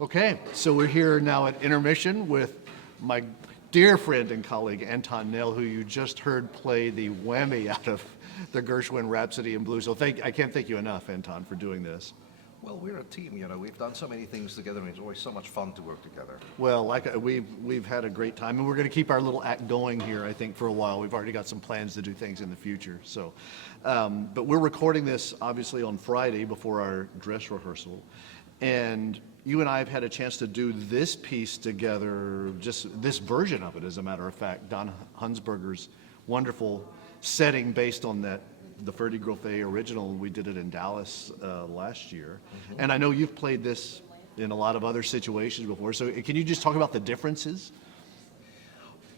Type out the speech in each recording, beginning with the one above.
Okay, so we're here now at intermission with my dear friend and colleague Anton Nel, who you just heard play the whammy out of the Gershwin Rhapsody in Blue. So I can't thank you enough, Anton, for doing this. Well, we're a team, we've done so many things together, and it's always so much fun to work together. Well, we've had a great time, and we're going to keep our little act going here, I think, for a while. We've already got some plans to do things in the future. So, but we're recording this obviously on Friday before our dress rehearsal, and you and I have had a chance to do this piece together, just this version of it, as a matter of fact. Don Hunsberger's wonderful setting based on the Ferdy Grothe original. We did it in Dallas last year. Mm-hmm. And I know you've played this in a lot of other situations before. So can you just talk about the differences?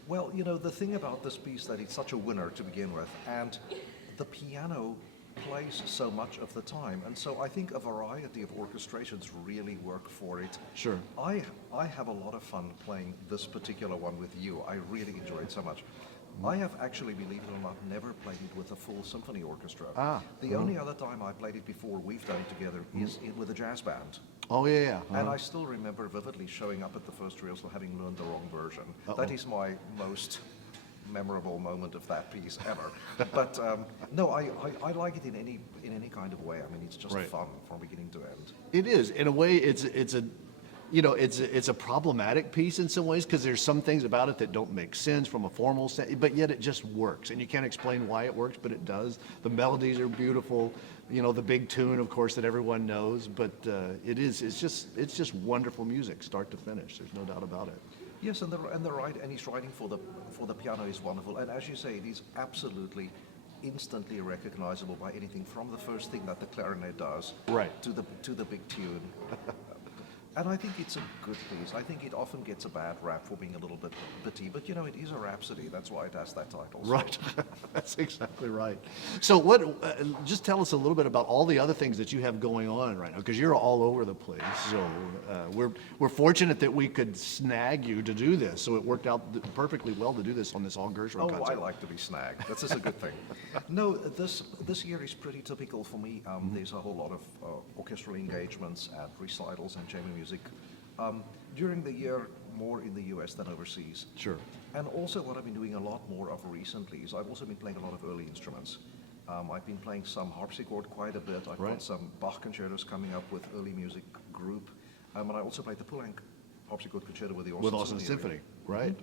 Well, the thing about this piece that it's such a winner to begin with, and the piano plays so much of the time, and so I think a variety of orchestrations really work for it. Sure. I have a lot of fun playing this particular one with you. I really enjoy it so much. I have actually, believe it or not, never played it with a full symphony orchestra. The only other time I played it before we've done it together is with a jazz band. Oh, yeah. And I still remember vividly showing up at the first rehearsal having learned the wrong version. That is my most memorable moment of that piece ever. But no, I like it in any kind of way. I mean, it's just fun from beginning to end. It is. In a way, it's a problematic piece in some ways, because there's some things about it that don't make sense from a formal sense, but yet it just works, and you can't explain why it works, but it does. The melodies are beautiful, the big tune, of course, that everyone knows, but it's just wonderful music, start to finish. There's no doubt about it. Yes, and his writing for the piano is wonderful, and as you say, it is absolutely instantly recognizable by anything from the first thing that the clarinet does, to the big tune. And I think it's a good piece. I think it often gets a bad rap for being a little bit bitty, but it is a rhapsody. That's why it has that title. So. Right, that's exactly right. So just tell us a little bit about all the other things that you have going on right now, because you're all over the place. So we're fortunate that we could snag you to do this. So it worked out perfectly well to do this on this all Gershwin concert. I like to be snagged. That's just a good thing. No, this year is pretty typical for me. There's a whole lot of orchestral engagements at recitals and chamber music. During the year, more in the US than overseas. Sure. And also what I've been doing a lot more of recently is I've also been playing a lot of early instruments. I've been playing some harpsichord quite a bit. I've got some Bach concertos coming up with early music group. And I also played the Poulenc harpsichord concerto with the Austin Symphony. Right.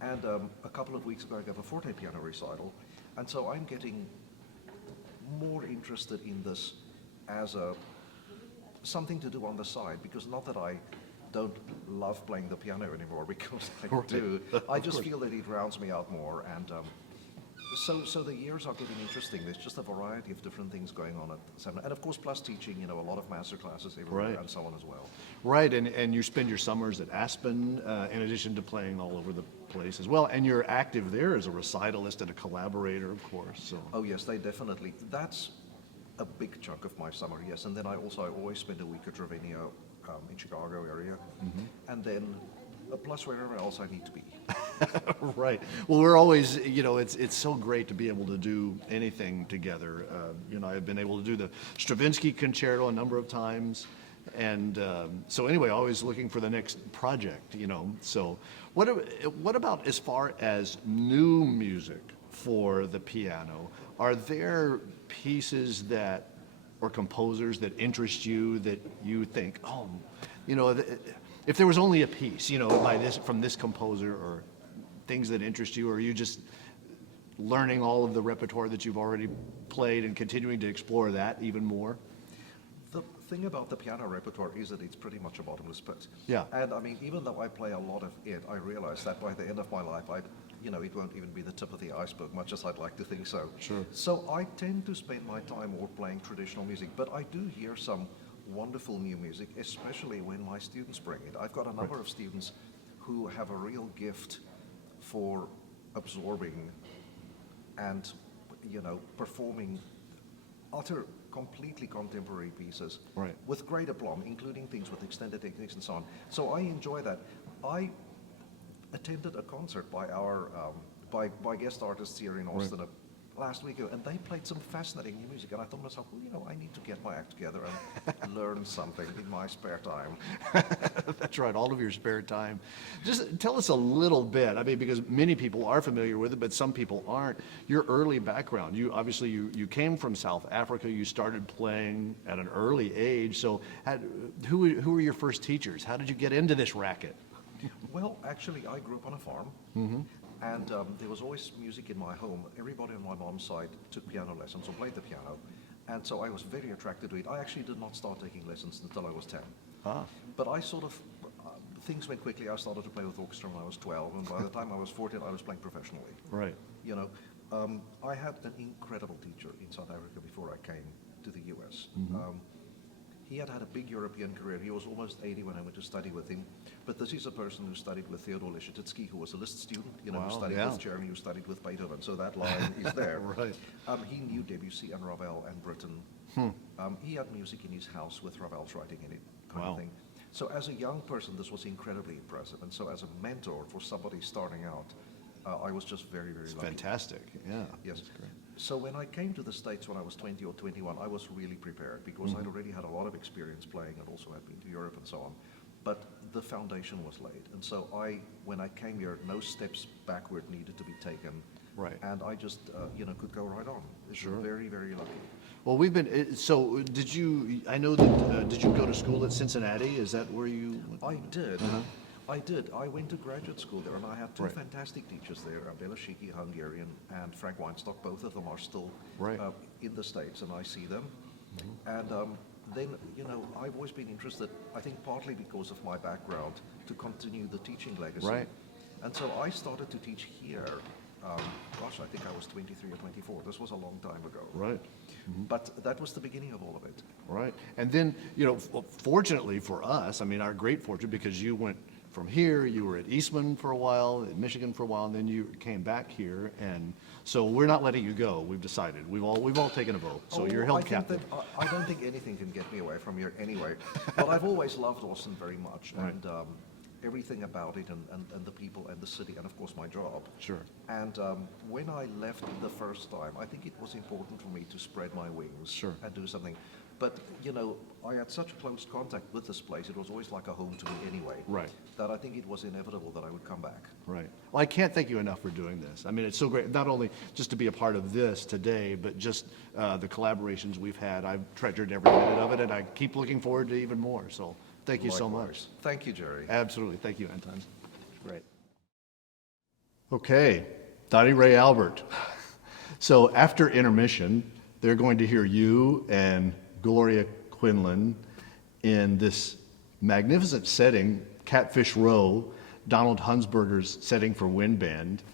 And a couple of weeks ago I gave a forte piano recital. And so I'm getting more interested in this as something to do on the side, because not that I don't love playing the piano anymore, because I do. I just feel that it rounds me out more, and so the years are getting interesting. There's just a variety of different things going on at the seminar, and of course plus teaching, a lot of master classes everywhere and so on as well. Right, and you spend your summers at Aspen, in addition to playing all over the place as well, and you're active there as a recitalist and a collaborator, of course. So. Oh yes, they definitely. That's a big chunk of my summer, yes. And then I always spend a week at Ravinia in Chicago area, and then plus wherever else I need to be. Right. Well, we're always, it's so great to be able to do anything together. I've been able to do the Stravinsky concerto a number of times, and so anyway, always looking for the next project. So what about as far as new music for the piano? Are there pieces or composers that interest you, that you think, if there was only a piece, from this composer, or things that interest you, or are you just learning all of the repertoire that you've already played and continuing to explore that even more? The thing about the piano repertoire is that it's pretty much a bottomless pit. Yeah. And I mean, even though I play a lot of it, I realize that by the end of my life, it won't even be the tip of the iceberg, much as I'd like to think so. Sure. So I tend to spend my time more playing traditional music, but I do hear some wonderful new music, especially when my students bring it. I've got a number of students who have a real gift for absorbing and, performing completely contemporary pieces with great aplomb, including things with extended techniques and so on. So I enjoy that. I attended a concert by our by guest artists here in Austin last week, and they played some fascinating new music. And I thought to myself, well, you know, I need to get my act together and learn something in my spare time. That's right, all of your spare time. Just tell us a little bit, I mean, because many people are familiar with it, but some people aren't. Your early background, you obviously, you came from South Africa, you started playing at an early age, so who were your first teachers? How did you get into this racket? Well, actually, I grew up on a farm, and there was always music in my home. Everybody on my mom's side took piano lessons or played the piano, and so I was very attracted to it. I actually did not start taking lessons until I was 10. Ah, But I sort of, things went quickly. I started to play with orchestra when I was 12, and by the time I was 14, I was playing professionally. right. You know, I had an incredible teacher in South Africa before I came to the US. He had had a big European career. He was almost 80 when I went to study with him. But this is a person who studied with Theodore Leschetitsky, who was a Liszt student, you know, Wow, who studied yeah. with Czerny, who studied with Beethoven. So that line is there. Right. He knew Debussy and Ravel and Britten. He had music in his house with Ravel's writing in it, kind Wow. of thing. So as a young person, this was incredibly impressive. And so as a mentor for somebody starting out, I was just very, very It's lucky. fantastic, yeah. Yes. That's great. So when I came to the States when I was 20 or 21, I was really prepared because I'd already had a lot of experience playing and also had been to Europe and so on. But the foundation was laid. And so when I came here, no steps backward needed to be taken. Right. And I just, could go right on. Sure. Very, very lucky. Well, so did you, I know that, did you go to school at Cincinnati? Is that where you? I did. I did. I went to graduate school there, and I had two Right. fantastic teachers there, Bela Shiki, Hungarian, and Frank Weinstock. Both of them are still Right. in the States, and I see them. And then, I've always been interested, I think partly because of my background, to continue the teaching legacy. Right. And so I started to teach here. I think I was 23 or 24. This was a long time ago. Right. But that was the beginning of all of it. Right. And then, fortunately for us, I mean, our great fortune, because you went from here, you were at Eastman for a while, in Michigan for a while, and then you came back here, and so we're not letting you go. We've decided. We've all taken a vote, so you're held captive. I don't think anything can get me away from here anyway. But I've always loved Austin very much, Right. and everything about it, and the people and the city, and of course my job. Sure. And when I left the first time, I think it was important for me to spread my wings Sure. and do something. But, I had such close contact with this place, it was always like a home to me anyway. Right. That I think it was inevitable that I would come back. Right. Well, I can't thank you enough for doing this. I mean, it's so great, not only just to be a part of this today, but just the collaborations we've had. I've treasured every minute of it, and I keep looking forward to even more. So thank you so much. Likewise. Thank you, Jerry. Absolutely. Thank you, Anton. Great. Okay, Donnie Ray Albert. So after intermission, they're going to hear you and Gloria Quinlan in this magnificent setting, Catfish Row, Donald Hunsberger's setting for wind band,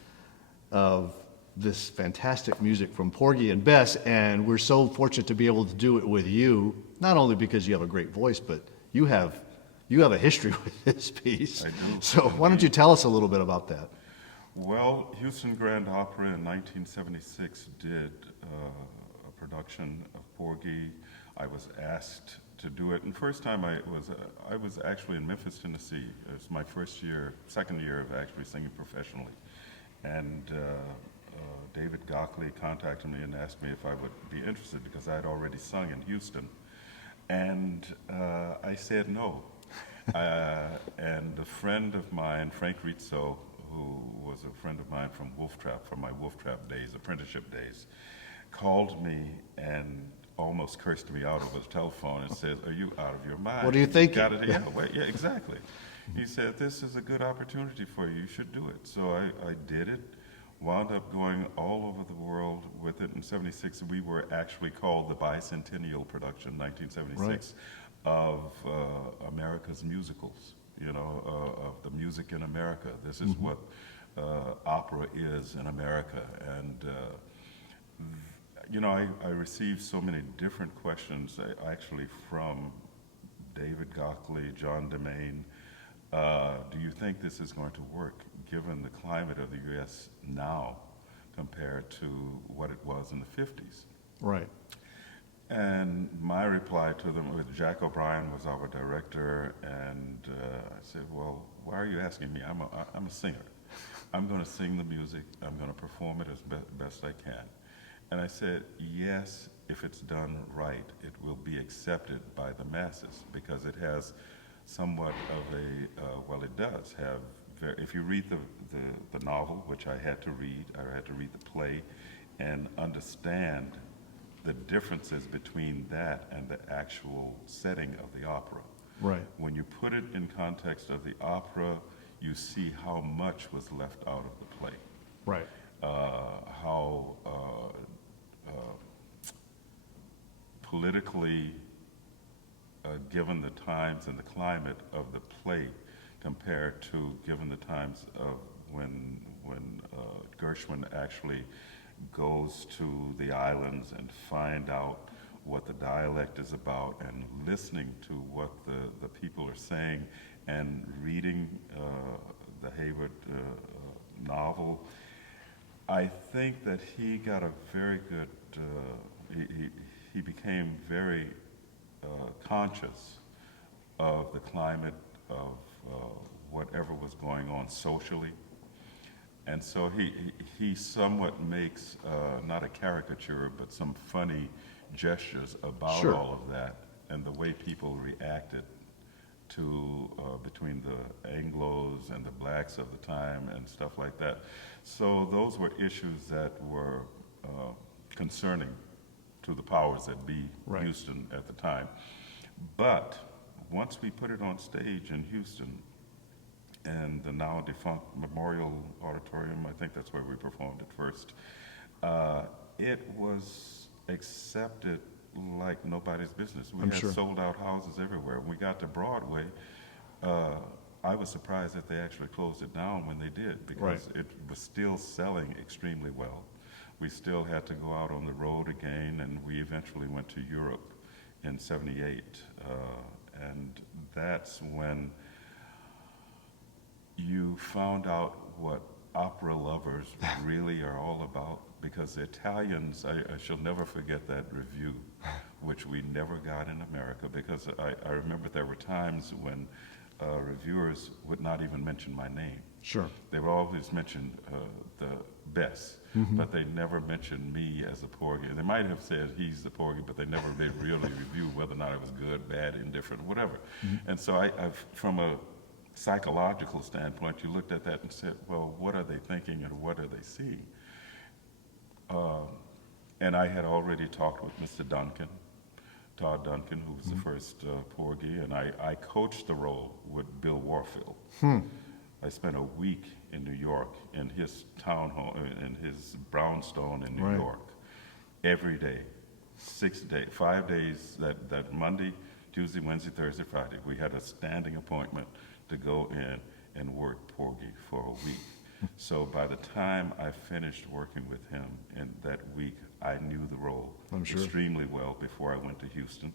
of this fantastic music from Porgy and Bess, and we're so fortunate to be able to do it with you, not only because you have a great voice, but you have a history with this piece. I do. So why don't you tell us a little bit about that? Well, Houston Grand Opera in 1976 did a production of Porgy. I was asked to do it, and first time I was actually in Memphis, Tennessee. It was my second year of actually singing professionally, and David Gockley contacted me and asked me if I would be interested because I had already sung in Houston, and I said no. And a friend of mine, Frank Rizzo, who was a friend of mine from Wolf Trap, from my Wolf Trap days, apprenticeship days, called me and almost cursed me out over the telephone and says, "Are you out of your mind? What are you thinking?" Yeah, exactly. He said, "This is a good opportunity for you. You should do it." So I did it, wound up going all over the world with it. In '76, we were actually called the Bicentennial Production, 1976, of America's musicals, of the music in America. This is what opera is in America. And I received so many different questions, actually, from David Gockley, John DeMaine. Do you think this is going to work, given the climate of the U.S. now compared to what it was in the 50s? Right. And my reply to them was, Jack O'Brien was our director, and I said, well, why are you asking me? I'm a singer. I'm going to sing the music. I'm going to perform it as best I can. And I said, yes, if it's done right, it will be accepted by the masses because it has somewhat of well, it does have, if you read the novel, which I had to read the play and understand the differences between that and the actual setting of the opera. Right. When you put it in context of the opera, you see how much was left out of the play. Right. How politically, given the times and the climate of the play, compared to given the times of when Gershwin actually goes to the islands and find out what the dialect is about and listening to what the people are saying and reading the Hayward novel. I think that he got a very good, he became very conscious of the climate of whatever was going on socially. And so he somewhat makes, not a caricature, but some funny gestures about Sure. all of that and the way people reacted to, between the Anglos and the blacks of the time and stuff like that. So those were issues that were concerning to the powers that be, Right. Houston at the time. But once we put it on stage in Houston, and the now defunct Memorial Auditorium, I think that's where we performed it first, it was accepted like nobody's business. We I'm had sure. sold out houses everywhere. When we got to Broadway, I was surprised that they actually closed it down when they did because Right. it was still selling extremely well. We still had to go out on the road again, and we eventually went to Europe in '78. And that's when you found out what opera lovers really are all about, because the Italians, I shall never forget that review, which we never got in America, because I remember there were times when reviewers would not even mention my name. Sure. They would always mention the Bess, but they never mentioned me as a Porgy. They might have said he's the Porgy, but they never really reviewed whether or not it was good, bad, indifferent, whatever. And so I've, from a psychological standpoint, you looked at that and said, well, what are they thinking and what are they seeing? And I had already talked with Mr. Duncan, Todd Duncan, who was the first Porgy, and I coached the role with Bill Warfield. I spent a week in New York in his townhome, in his brownstone in New Right. York, every day, 6 days, 5 days, that Monday, Tuesday, Wednesday, Thursday, Friday. We had a standing appointment to go in and work Porgy for a week. So by the time I finished working with him in that week, I knew the role I'm sure. extremely well before I went to Houston.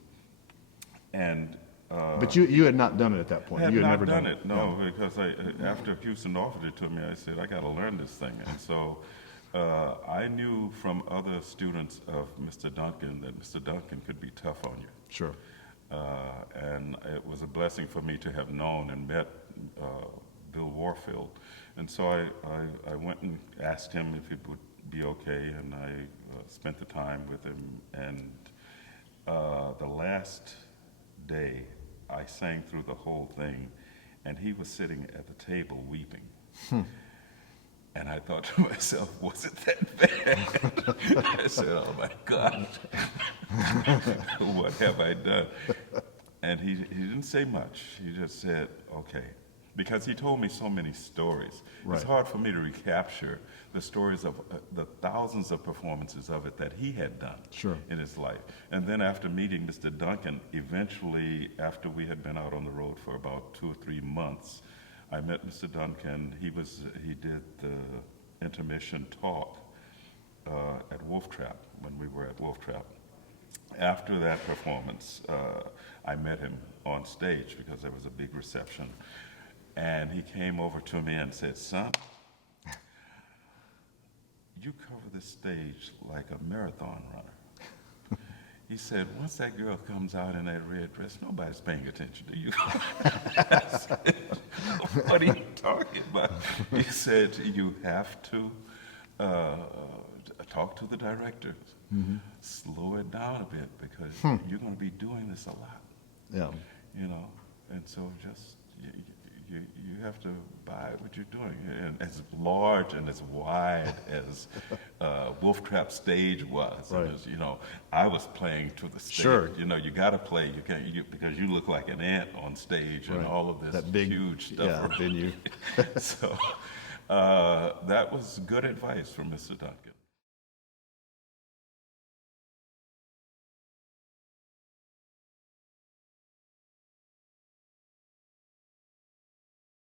And But you had not done it at that point. had You had not never done it, no, Yeah. because after Houston offered it to me, I said, I got to learn this thing. And so I knew from other students of Mr. Duncan that Mr. Duncan could be tough on you. Sure. And it was a blessing for me to have known and met Bill Warfield. And so I went and asked him if it would be okay, and I spent the time with him. And the last day, I sang through the whole thing, and he was sitting at the table weeping. And I thought to myself, was it that bad? I said, oh my God, what have I done? And he didn't say much. He just said, okay. Because he told me so many stories. Right. It's hard for me to recapture the stories of the thousands of performances of it that he had done Sure. in his life. And then after meeting Mr. Duncan, eventually, after we had been out on the road for about 2 or 3 months, I met Mr. Duncan. He did the intermission talk at Wolf Trap, when we were at Wolf Trap. After that performance, I met him on stage because there was a big reception. And he came over to me and said, son, you cover this stage like a marathon runner. He said, once that girl comes out in that red dress, nobody's paying attention to you. I said, what are you talking about? He said, you have to talk to the directors, slow it down a bit because you're going to be doing this a lot, Yeah. you know, and so just you have to buy what you're doing. And as large and as wide as Wolf Trap stage was, Right. it was, you know, I was playing to the stage. Sure. You know, you got to play. You can't because you look like an ant on stage and Right. all of this That big, huge stuff. yeah, around. venue. So that was good advice from Mr. Duncan.